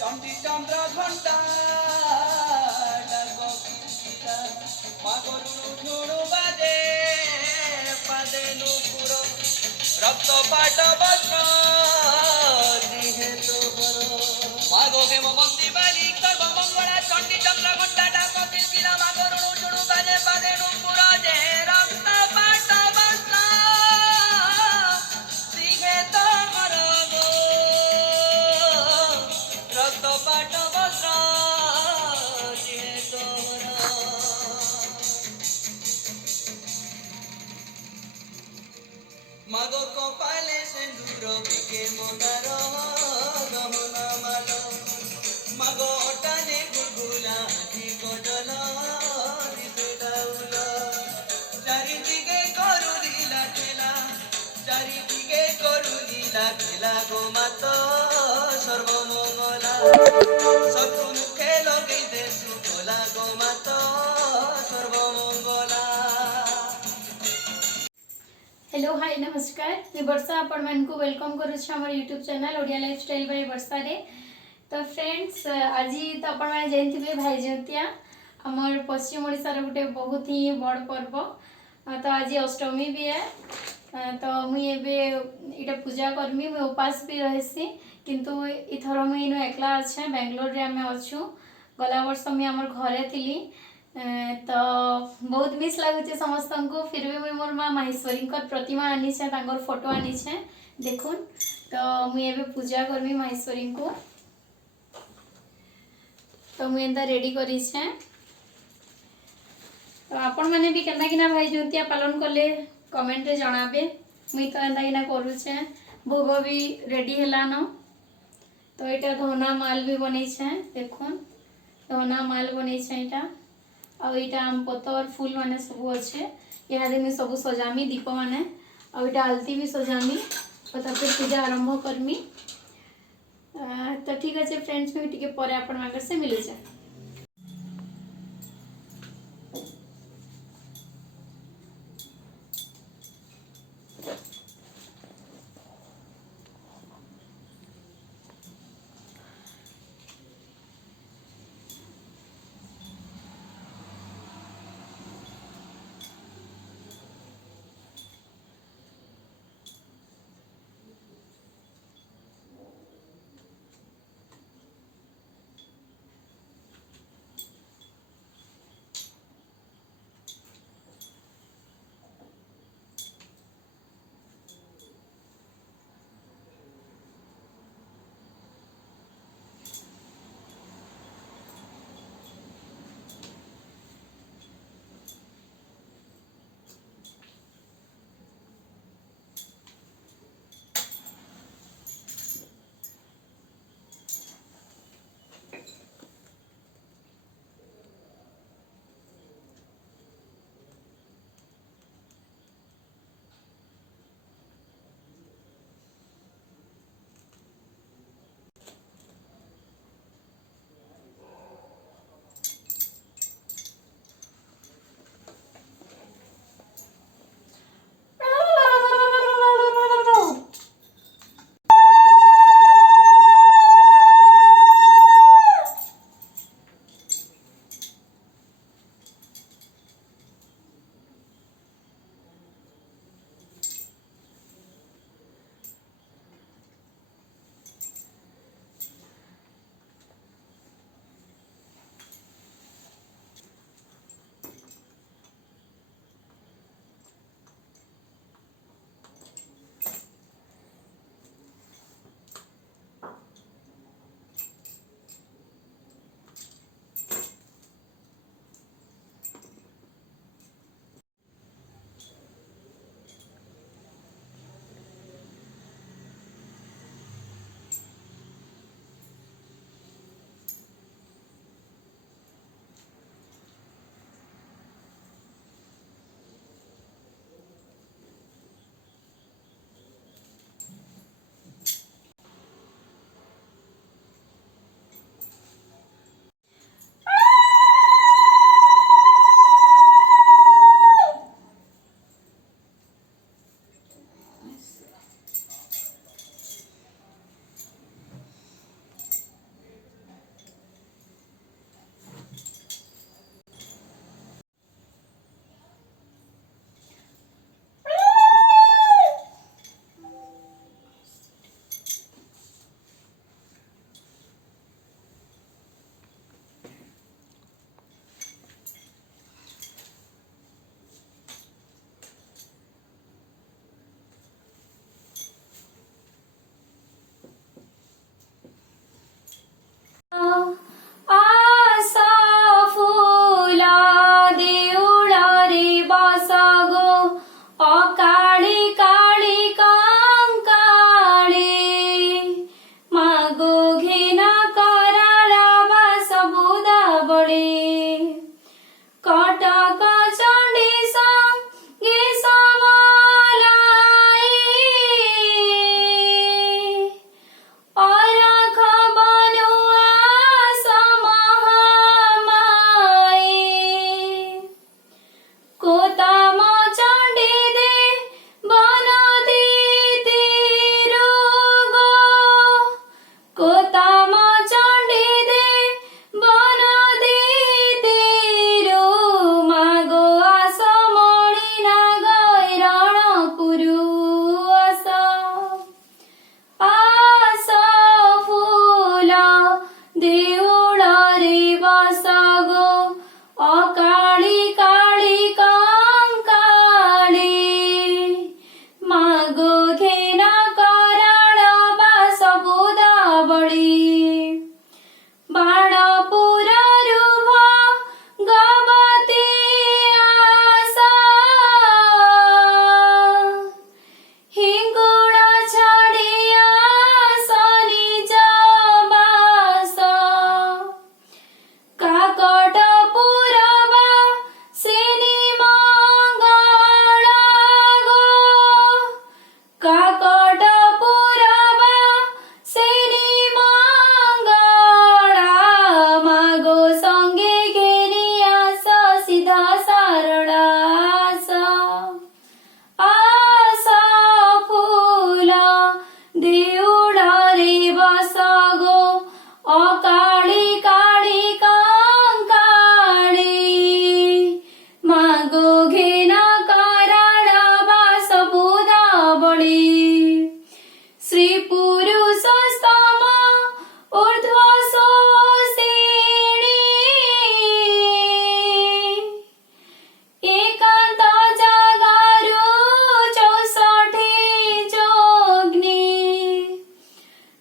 चंडी चंद्र घंटा मागरुणु झुणु बाजे पादे नुपुर रक्त पाट वस्त्र दिहे तोहर मागो हेम बंदी बाली सर्व मंगला चंडी चंद्र घंटा डाक किलकिला मागरुणु झुणु बाजे पादे नुपुर जे रक्त पाट वस्त्र दिहे तोहर रक्त पाट वस्त्र दिहे तोहर मागो कपाले सिंदूर बिके मोदार गहना माल मागो अटाने गुलगुला आखि कजल दिसुडाउल चारिदिके करुलीला खेला चारिदिके करुलीला खेला गो मात सर्वमंगला शत्रु मुखे लगेई दे सुफला गो मात सर्वमंगला। हेलो हाय नमस्कार मैं वर्षा आपण मानक वेलकम करुच्छे हमर YouTube channel Odia lifestyle by Varsha रे। तो फ्रेंड्स आज तो आपण माने जानथिबे भाई जंतिया हमर पश्चिम ओडिसा रे गुटे बहुत ही बड़ पर्व। तो आज अष्टमी भी है तो मुई एबे इटा पूजा करमी मुई उपास भी रहसी किंतु इथर मुई इनो एकला अच्छे बेंगलोर रे हमें अच्छू गला वर्ष मुई हमर घरे थिली तो बहुत मिस लगुचे समस्त को फिर भी मुई मोर माँ माहेश्वरी प्रतिमा आनी फोटो आनी देखुन तो मुई एबे पूजा करमी माहेश्वरी को तो मुई एंता रेडी करी तो आपण मैंने भी केना किना भाई जुतिया पालन कले कमेंट रे जणाबे मुई तो एंता किना करूछे भोग भी रेडी हेलान तो इटा धना माल भी बनै देखुन धना माल बनै इटा आ इटा आम पतर फूल माने सब अच्छे इहादे मैं सब सजामी दीप माने आ इटा आलती भी सजामी और तब पूजा आरंभ करमी। तो ठीक अच्छे फ्रेंड्स में टिके परे आपण मागर से मिले जाए।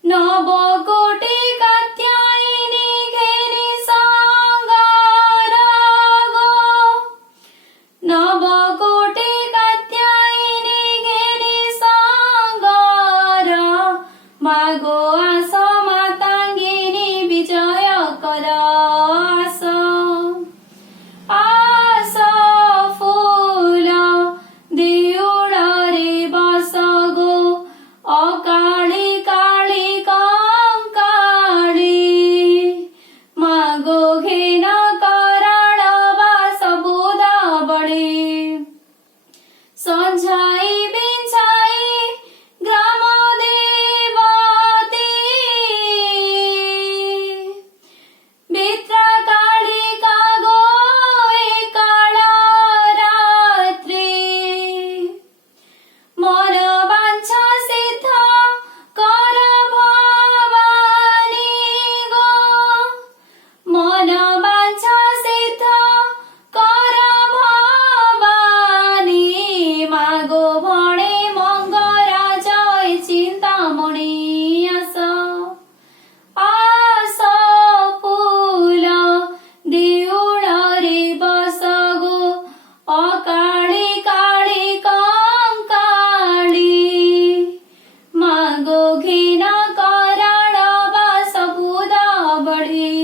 नवकोटि कात्यायिनी घेरि साङ्गार गो नवकोटि कात्यायिनी घेरि साङ्गार मागो आस माताङ्गिनी विजय कर आस फूल देउळरे बस गो अकाळी काळी कंकाळी मागो घेन करण बास बुदा बळी सञ्झाई बिन्छाई ग्राम देवती भित्र कालिका गो काळ रात्री मन वाञ्छा सिद्ध कर भवानी गो मन वाञ्छा सिद्ध कर भवानी मागो भणे मङ्गराज चिन्तामणि आस फूल देउळरे बस गो अकाळी काळी कंकाळी मागो घेन करण बास बुदा बळी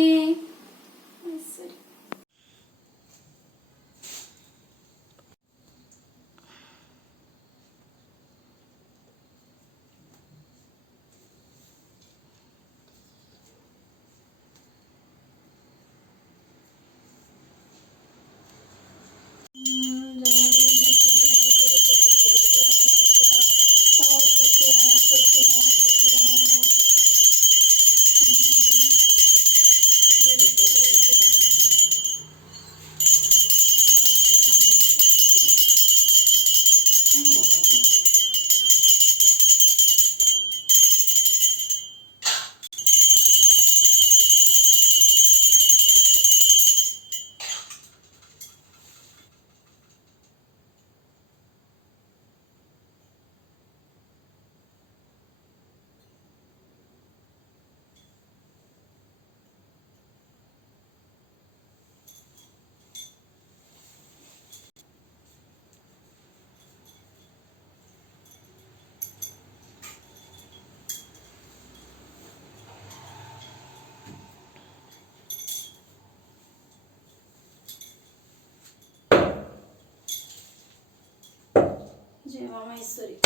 जय मामेश्वरी जय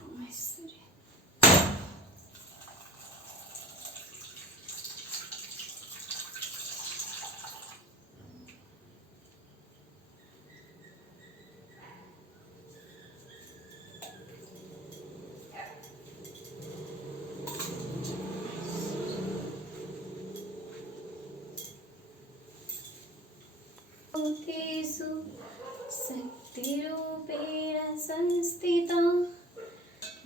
मामेश्वरी भूतेषु शक्तिरूपेण संस्थिता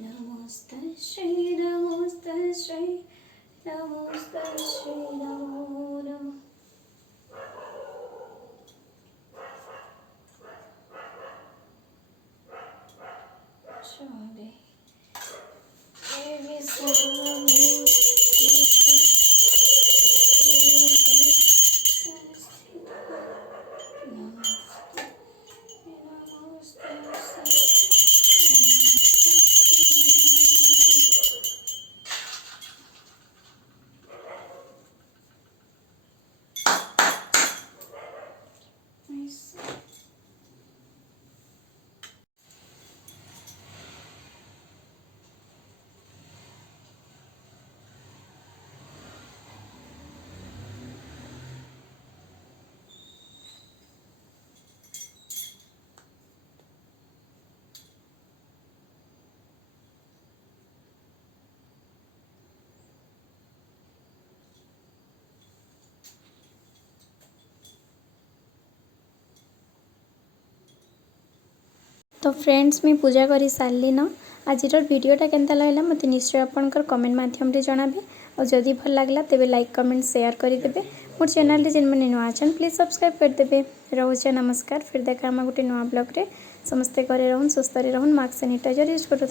नमोस्तस्यै नमोस्तस्यै नमोस्तस्यै नमो नमः शान्ति देवी तो फ्रेंड्स मैं पूजा कर सारे न आज वीडियोटा केनता लगला मत निश्चय आपंकर कमेंट मध्यम जनाबे और जदि भल लगला तेबे लाइक कमेंट शेयर करदे मोर चैनल रे जेन मैंने नुआ अछन प्लीज सब्सक्राइब करदे। रोचे नमस्कार फिर देखा गोटे नुआ ब्लॉग रे समस्ते घरे रहन सुस्थ रहन मास्क सैनिटाइजर यूज कर।